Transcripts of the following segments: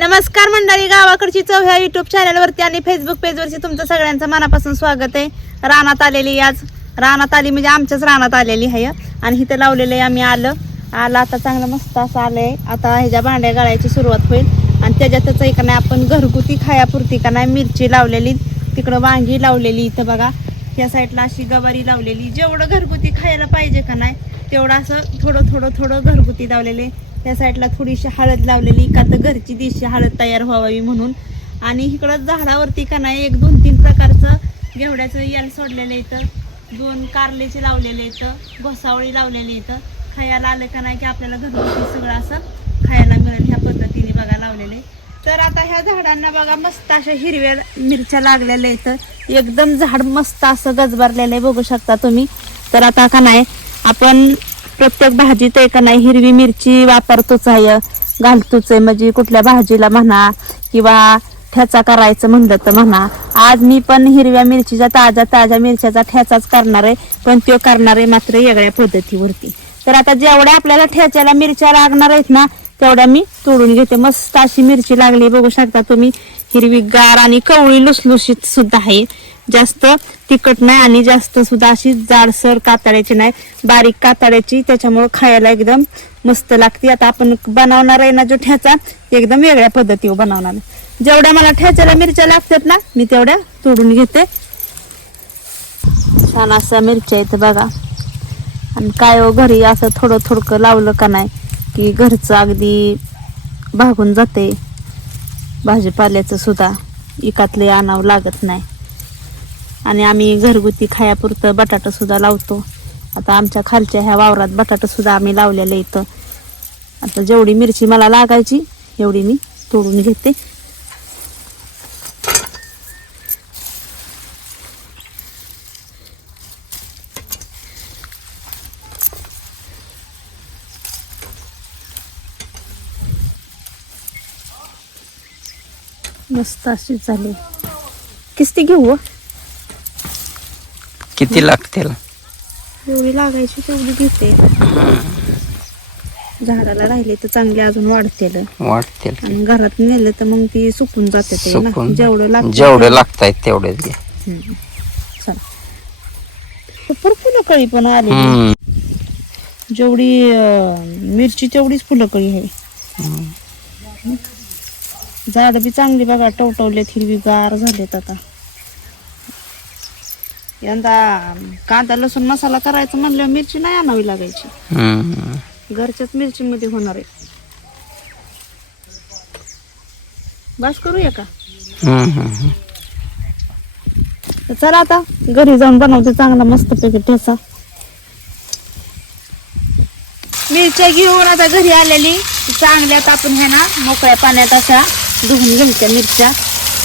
नमस्कार मंडळी गावाकडची चव ह्या युट्यूब चॅनलवरती आणि फेसबुक पेजवरती तुमचं सगळ्यांचं मनापासून स्वागत आहे. रानात आलेली आज. रानात आली म्हणजे आमच्याच रानात आलेली आहे. आणि इथं लावलेलं आहे आम्ही आलं. आलं आता चांगलं मस्त असं आलं आहे आता ह्याच्या भांड्या गाळायची सुरुवात होईल. आणि त्याच्यातच एक नाही आपण घरगुती खायापुरती का नाही मिरची लावलेली. तिकडं वांगी लावलेली इथं बघा. त्या साईडला अशी गवारी लावलेली. जेवढं घरगुती खायला पाहिजे का नाही तेवढं असं थोडं थोडं थोडं घरगुती लावलेले. या साईडला थोडीशी हळद लावलेली का तर घरची देशी हळद तयार व्हावी म्हणून. आणि इकडं झाडावरती का नाही एक दोन तीन प्रकारचं घेवड्याचं यल सोडलेलं इथं. दोन कारलेचे लावलेले इथं घोसावळी लावलेली इथं. खायला आलं का नाही की आपल्याला घरगुती सगळं असं खायला मिळेल ह्या पद्धतीने बघा लावलेले. तर आता ह्या झाडांना बघा मस्त अशा हिरव्या मिरच्या लागलेल्या इथं. एकदम झाड मस्त असं गजबारलेलं आहे बघू शकता तुम्ही. तर आता का नाही आपण प्रत्येक भाजीत आहे का नाही हिरवी मिरची वापरतोच आहे घालतोच आहे. म्हणजे कुठल्या भाजीला म्हणा किंवा ठ्याचा करायचं म्हणलं तर म्हणा. आज मी पण हिरव्या मिरचीचा ताज्या ताज्या मिरच्याचा ठ्याचाच करणार आहे पण तो करणार आहे मात्र वेगळ्या पद्धतीवरती. तर आता जेवढ्या आपल्याला ठ्याच्याला मिरच्या लागणार आहेत ना तेवढ्या मी तोडून घेते. मस्त अशी मिरची लागली. बघू शकता तुम्ही हिरवी गार आणि कवळी लुसलुशीत सुद्धा आहे. जास्त तिखट नाही आणि जास्त सुद्धा अशी जाडसर कातड्याची नाही. बारीक कातड्याची त्याच्यामुळं खायला एकदम मस्त लागते. आता आपण बनवणार आहे ना जो ठ्याचा एकदम वेगळ्या पद्धतीवर बनवणार. जेवढ्या मला ठ्याच्याला मिरच्या लागतात ना मी तेवढ्या तोडून घेते. छान असा मिरच्या आहेत बघा. आणि काय हो घरी असं थोडं थोडकं लावलं का नाही की घरचं अगदी भागून जाते. भाजीपाल्याचं सुद्धा इकातले आणावं लागत नाही. आणि आम्ही घरगुती खायापुरतं बटाटा सुद्धा लावतो. आता आमच्या खालच्या ह्या वावरात बटाटा सुद्धा आम्ही लावलेलं इथं आता जेवढी मिरची मला लागायची एवढी मी तोडून घेते. मस्त अशी झाली. किस्ती घेऊ किती लागतील. एवढी लागायची तेवढी घेते. झाडाला राहिले तर चांगले अजून वाढतेल. वाटतील आणि घरात नेले तर मग ती सुकून जाते ते ना. सुकून जेवढं लागतं जेवढे लागतायत तेवढेच हम्म. चला. भरपूर फुलं कळी पण आली हम्म. जेवढी अं, मिरची तेवढीच फुलं कळी आहे. झाड बी चांगली बघा टवटवलेत हिरवीगार झालेत आता. यंदा कांदा लसूण मसाला करायचा म्हणल्यावर मिरची नाही आणावी लागायची. हम्म. घरच्याच मिरचीमध्ये होणार आहे. बस करूया का? हम्म, हम्म. तर चला आता घरी जाऊन बनवते चांगला मस्त पैकी ठेचा. मिरच्या घेऊन आता घरी आलेली. चांगल्यात आपण ह्या ना मोकळ्या पाण्यात अशा धुवून घ्यायच्या मिरच्या.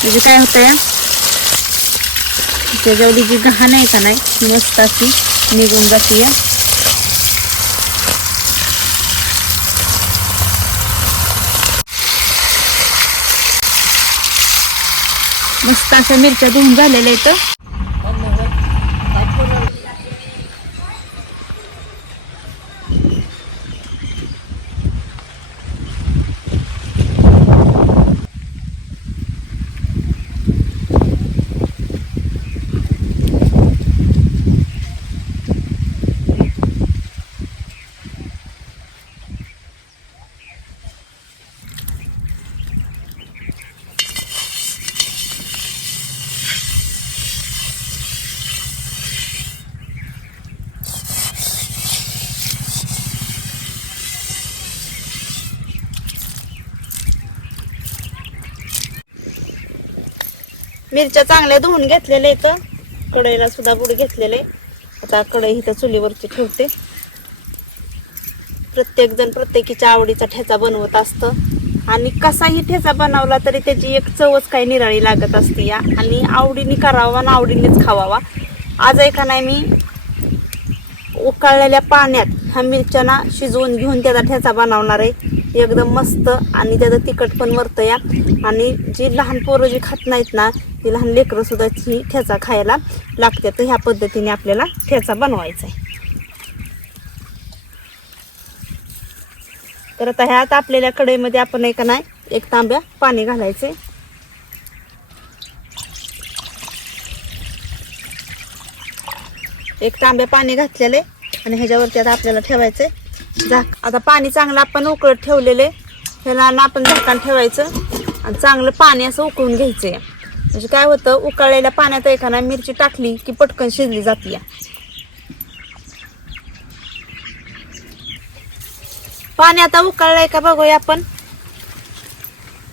म्हणजे काय होतंय त्याच्यावरली जी घाण आहे का नाही? मस्त अशी निघून जाते. मस्त अशा मिरच्या धुवून झालेल्या आहेत. मिरच्या चांगल्या धुवून घेतलेल्या आहेत कढईला सुद्धा बुड घेतलेले. आता कढई इथं चुलीवरची ठेवते. प्रत्येक जण प्रत्येकीच्या आवडीचा ठेचा बनवत असतं. आणि कसाही ठेचा बनवला तरी त्याची एक चवच काही निराळी लागत असते या. आणि आवडीने करावा आणि आवडीनेच खावावा. आज एका नाही मी उकळलेल्या पाण्यात ह्या मिरच्यांना शिजवून घेऊन त्याचा ठेचा बनवणार आहे. एकदम मस्त आणि त्याचं तिखट पण वरतं या. आणि जी लहान पोरं जी खात नाहीत ना ती लहान लेकरं सुद्धा ही ठेचा खायला लागते. तर ह्या पद्धतीने आपल्याला ठेचा बनवायचा आहे तर आता ह्या तापलेल्या कढईमध्ये आपण एक नाही एक तांब्या पाणी घालायचे एक तांब्या पाणी घातलेले आणि ह्याच्यावरती आता आपल्याला ठेवायचे झाक आता पाणी चांगलं आपण उकळत ठेवलेले ह्याला लहान आपण झाकण ठेवायचं आणि चांगलं पाणी असं उकळून घ्यायचं म्हणजे काय होतं उकळलेल्या पाण्यात एखादा मिरची टाकली की पटकन शिजली जाते पाणी आता उकळलंय का बघूया आपण.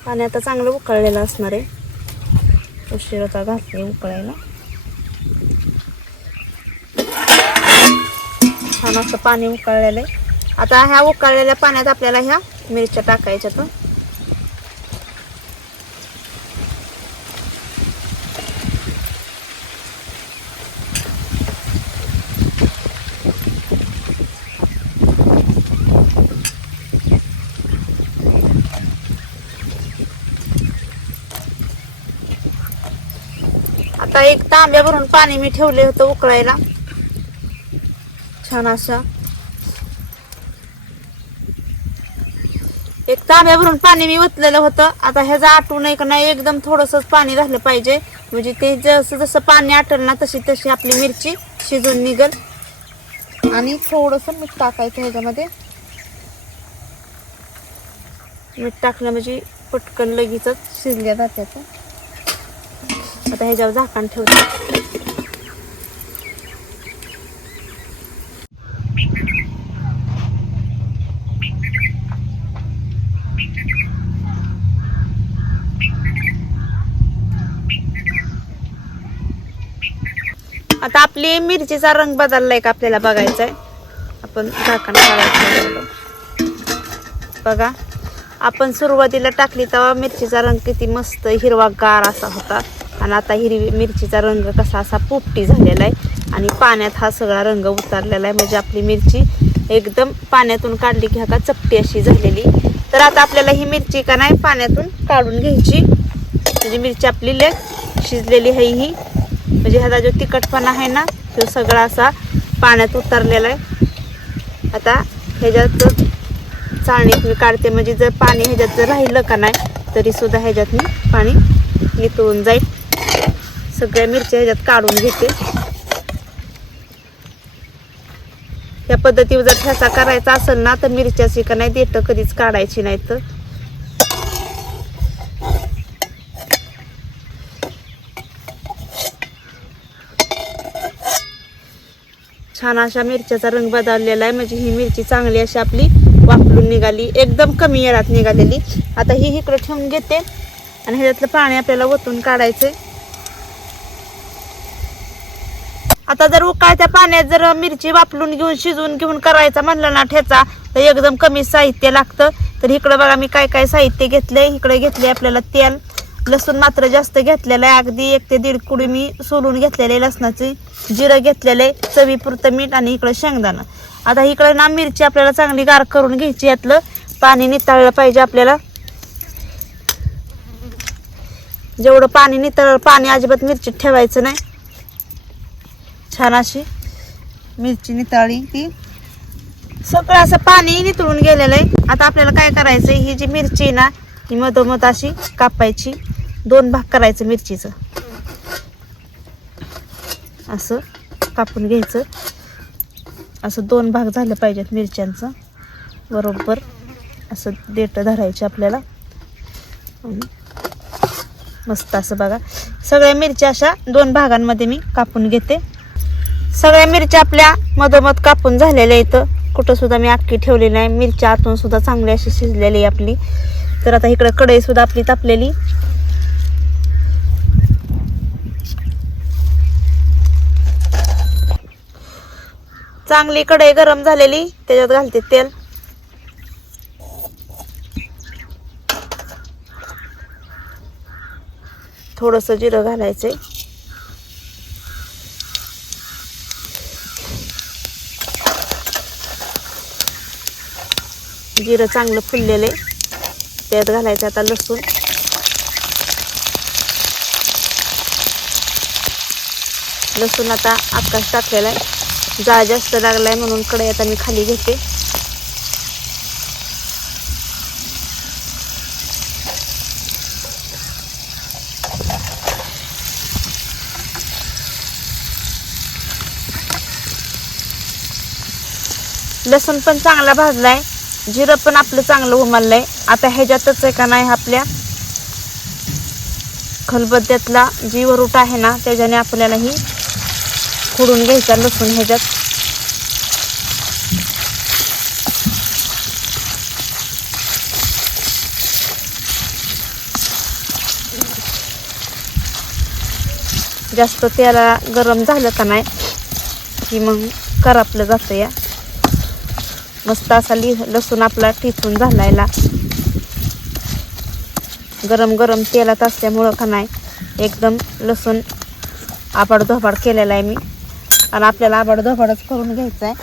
पाणी आता चांगलं उकळलेलं असणार आहे. उशीर आता घातले उकळायला. छान असं पाणी उकळलेलं आहे. आता ह्या उकळलेल्या पाण्यात आपल्याला ह्या मिरच्या टाकायच्या तर आता एक तांब्या भरून पाणी मी ठेवले होतं उकळायला. छान असं. एक तांब्या भरून पाणी मी ओतलेलं होतं. आता ह्याचा आटू नाही का नाही एकदम थोडंसंच पाणी झालं पाहिजे. म्हणजे ते जसं जसं पाणी आटल ना तशी तशी आपली मिरची शिजून निघल. आणि थोडंसं मीठ टाकायचं ह्याच्यामध्ये. मीठ टाकलं म्हणजे पटकन लगेचच शिजल्या जात्याचं आता ह्याच्यावर झाकण ठेवते. आता आपली मिरचीचा रंग बदललाय का आपल्याला बघायचा आहे आपण झाकण काढायचं. बघा आपण सुरुवातीला टाकली तेव्हा मिरचीचा रंग किती मस्त हिरवागार असा होता. आणि आता हिरवी मिरचीचा रंग कसा असा पोपटी झालेला आहे. आणि पाण्यात हा सगळा रंग उतरलेला आहे. म्हणजे आपली मिरची एकदम पाण्यातून काढली की हा का चपटी अशी झालेली. तर आता आपल्याला ही मिरची का नाही पाण्यातून काढून घ्यायची. म्हणजे मिरची आपली लेट शिजलेली आहे ही. म्हणजे ह्याचा जो तिखटपणा आहे ना तो सगळा असा पाण्यात उतरलेला आहे. आता ह्याच्यात चाळणीत मी काढते. म्हणजे जर पाणी ह्याच्यात जर राहिलं का नाही तरीसुद्धा ह्याच्यात मी पाणी नितळून जाईल. सगळ्या मिरच्या ह्याच्यात काढून घेते. या पद्धतीवर जर ठसा करायचा असेल ना तर मिरच्याची का नाही देतं कधीच काढायची नाही तर. छान अशा मिरच्याचा रंग बदललेला आहे. म्हणजे ही मिरची चांगली अशी आपली वापरून निघाली एकदम कमी येरात निघालेली. आता ही इकडे ठेवून घेते. आणि ह्याच्यातलं पाणी आपल्याला ओतून काढायचंय. आता जर उकाळत्या पाण्यात जर मिरची वापरून घेऊन शिजवून घेऊन करायचा म्हणलं ना ठेचा तर एकदम कमी साहित्य लागतं. तर इकडं बघा मी काय काय साहित्य घेतलंय. इकडे घेतले आपल्याला तेल. लसूण मात्र जास्त घेतलेलं आहे. अगदी एक ते दीड कुडी मी सोलून घेतलेले लसणाची. जिरं घेतलेले चवीपुरतं मीठ आणि इकडं शेंगदाणं. आता इकडं ना मिरची आपल्याला चांगली गार करून घ्यायची यातलं. पाणी नितळलं पाहिजे आपल्याला. जेवढं पाणी नितळ पाणी अजिबात मिरचीत ठेवायचं नाही. छान अशी मिरची तळी ती. सगळं असं पाणी नितळून गेलेलं आहे. आता आपल्याला काय करायचं ही जी मिरची आहे ना ही मधोमध अशी कापायची. दोन भाग करायचं मिरचीचं. असं कापून घ्यायचं. असं दोन भाग झालं पाहिजेत मिरच्यांचं. बरोबर. असं देठ धरायचे आपल्याला. मस्त असं बघा. सगळ्या मिरच्या अशा दोन भागांमध्ये मी कापून घेते. सगळ्या मिरच्या आपल्या मधोमध कापून झालेल्या इथं कुठं सुद्धा मी अक्की ठेवलेली नाही. मिरच्या आतून सुद्धा चांगली अशी शिजलेली आहे आपली. तर आता इकडे कढई सुद्धा आपली तापलेली. चांगली कढई गरम झालेली. त्याच्यात घालते तेल. थोडस जिरं घालायचंय. जिरं चांगलं फुललेलं आहे. त्यात घालायचं आता लसूण. लसूण आता आकाश टाकलेला आहे. जाळ जास्त लागला आहे म्हणून कढई आता मी खाली घेते. लसूण पण चांगला भाजला आहे जिरं पण आपलं चांगलं उमललंय. आता ह्याच्यातच आहे का नाही आपल्या खलबत्त्यातला जी वरूट आहे ना त्याच्याने आपल्याला ही फोडून घ्यायचा लसूण ह्याच्यात. जास्त त्याला गरम झालं का नाही की मग करापलं जातं या. मस्त असा लि लसूण आपला ठिचून झालायला. गरम गरम तेलात असल्यामुळं का नाही एकदम लसूण आबाड केलेला आहे मी. आणि आपल्याला आबाड धोपाडच करून घ्यायचं आहे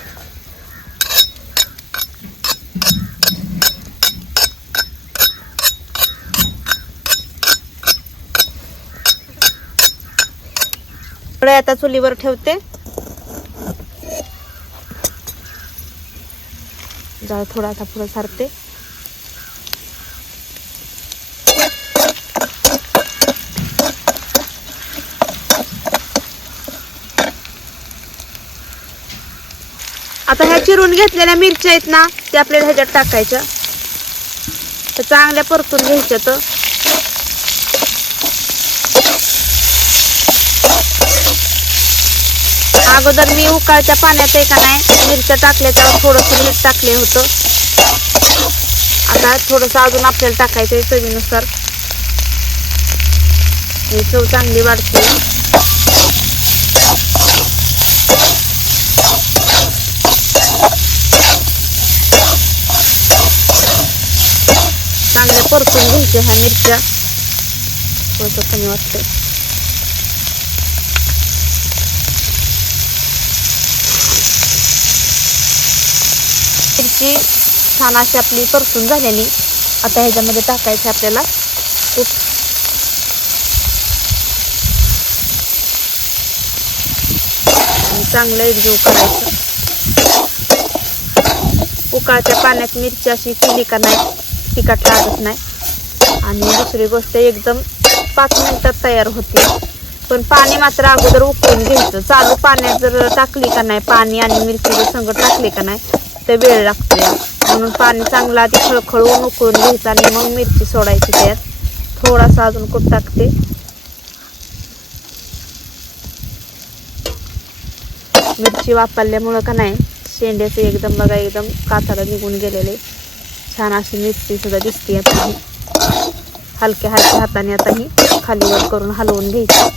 आता चुलीवर ठेवते. जाळ थोडासा पुढं सारते. आता ह्या चिरून घेतलेल्या मिरच्या आहेत ना त्या आपल्याला ह्याच्यात टाकायच्या. तर चांगल्या परतून घ्यायच्या तर. अगोदर मी उकाळच्या पाण्यात आहे का नाही मिरच्या टाकल्या त्यावर थोडंसं मीठ टाकले होतं. आता थोडंसं अजून आपल्याला टाकायचं आहे चवीनुसार. हे चव चांगली वाढते. चांगल्या परतून घ्यायच्या ह्या मिरच्या. थोडंसं कमी वाटतंय. मिरची छान अशी आपली परतून झालेली. आता ह्याच्यामध्ये टाकायचं आपल्याला. तूप चांगलं एकजीव करायचं. उकाळच्या पाण्यात मिरची अशी केली का नाही तिखट लागत नाही. आणि दुसरी गोष्ट एकदम पाच मिनिटात तयार होते. पण पाणी मात्र अगोदर उकळून घ्यायचं. चालू पाण्यात जर टाकली का नाही पाणी आणि मिरची जर संगत टाकली का नाही तर वेळ लागतो म्हणून पाणी चांगलं आधी खळखळून उकळून घ्यायचं आणि मग मिरची सोडायची त्यात. थोडासा अजून कुठ टाकते. मिरची वापरल्यामुळं का नाही शेंड्याचं एकदम बघा एकदम काचाला निघून गेलेले. छान अशी मिरची सुद्धा दिसते आता ही. हलक्या हलक्या हाताने आता ही खालीवर करून हलवून घ्यायची.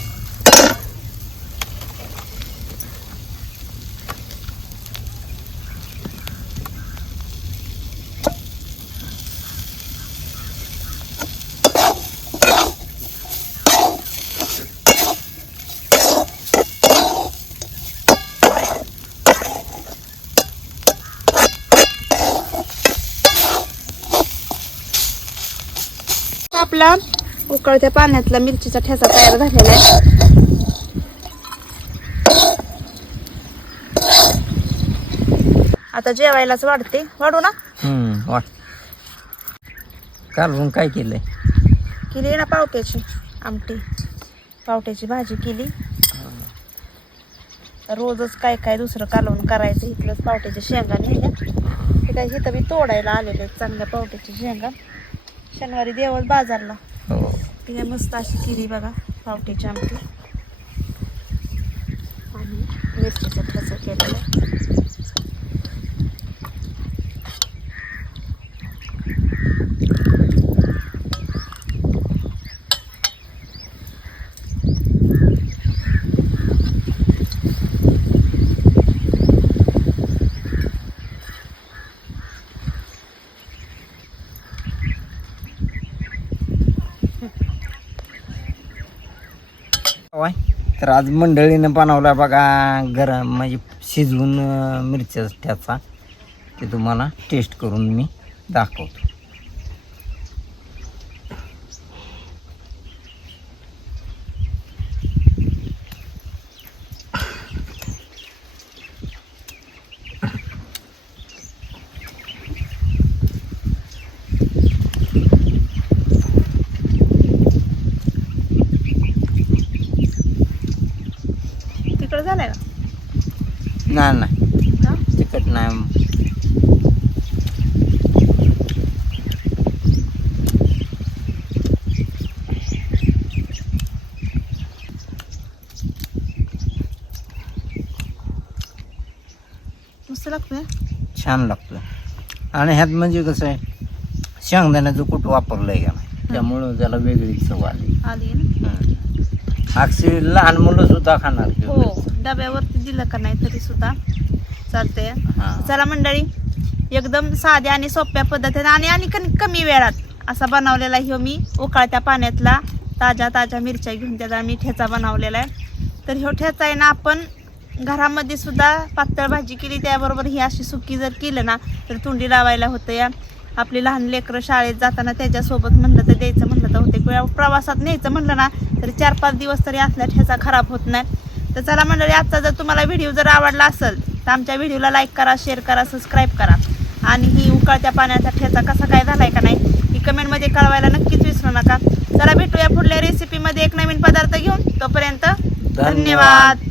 आपला उकळत्या पाण्यातला मिरचीचा ठेसा तयार झालेला आहे. आता जेवायलाच वाढते. वाढू ना? हम्म, वाट कालवून काय केलंय? केली ना पावट्याची आमटी. पावट्याची भाजी केली. रोजच काय काय दुसरं कालवून करायचं इथलंच पावट्याच्या शेंगा नेल्या. हे काय इथं मी तोडायला आलेले चांगल्या पावट्याच्या शेंगा. शनिवारी देवळ बाजारला. हो. तिने मस्त अशी केली बघा पावट्याची आमटी. आणि मिरचीचं ठसं केलेलं आहे. होय. तर आज मंडळीनं बनवला बघा गरम म्हणजे शिजवून मिरच्या त्याचा. ते तुम्हाला टेस्ट करून मी दाखवतो तिकडं झालंय का नाही नाही हा? तिखट नाही मस्त लागतोय. छान लागतं आणि ह्यात म्हणजे कसं आहे शेंगदाण्याचं कूट वापरलंय का नाही? त्यामुळं त्याला वेगळी चव आली. आली. ना लहान मुलं सुद्धा खाणार. हो डब्यावरती दिलं का नाही तरी सुद्धा चालतंय. हा. चला मंडळी एकदम साध्या आणि सोप्या पद्धतीने आणि आणि कन- कमी वेळात असा बनवलेला ह्यो मी उकाळत्या पाण्यातला ताज्या ताज्या मिरच्या घेऊन त्याचा मी ठेचा बनवलेला आहे. तर ह्यो ठेचा आहे ना आपण घरामध्ये सुद्धा पातळ भाजी केली त्याबरोबर ही अशी सुकी जर केलं ना तर तोंडी लावायला होतं या. आपली लहान लेकरं शाळेत जाताना त्याच्यासोबत म्हणलं तर द्यायचं म्हणलं तर होते. किंवा प्रवासात न्यायचं म्हणलं ना तर चार पाच दिवस तरी असल्या ठेचा खराब होत नाही. तर चला मंडळी आजचा जर तुम्हाला व्हिडिओ जर आवडला असेल तर आमच्या व्हिडिओला लाईक करा शेअर करा सबस्क्राईब करा. आणि ही उकळत्या पाण्याचा ठेचा कसा काय झालाय का नाही ही कमेंटमध्ये कळवायला नक्कीच विसरू नका. चला भेटूया पुढल्या रेसिपीमध्ये एक नवीन पदार्थ घेऊन. तोपर्यंत धन्यवाद.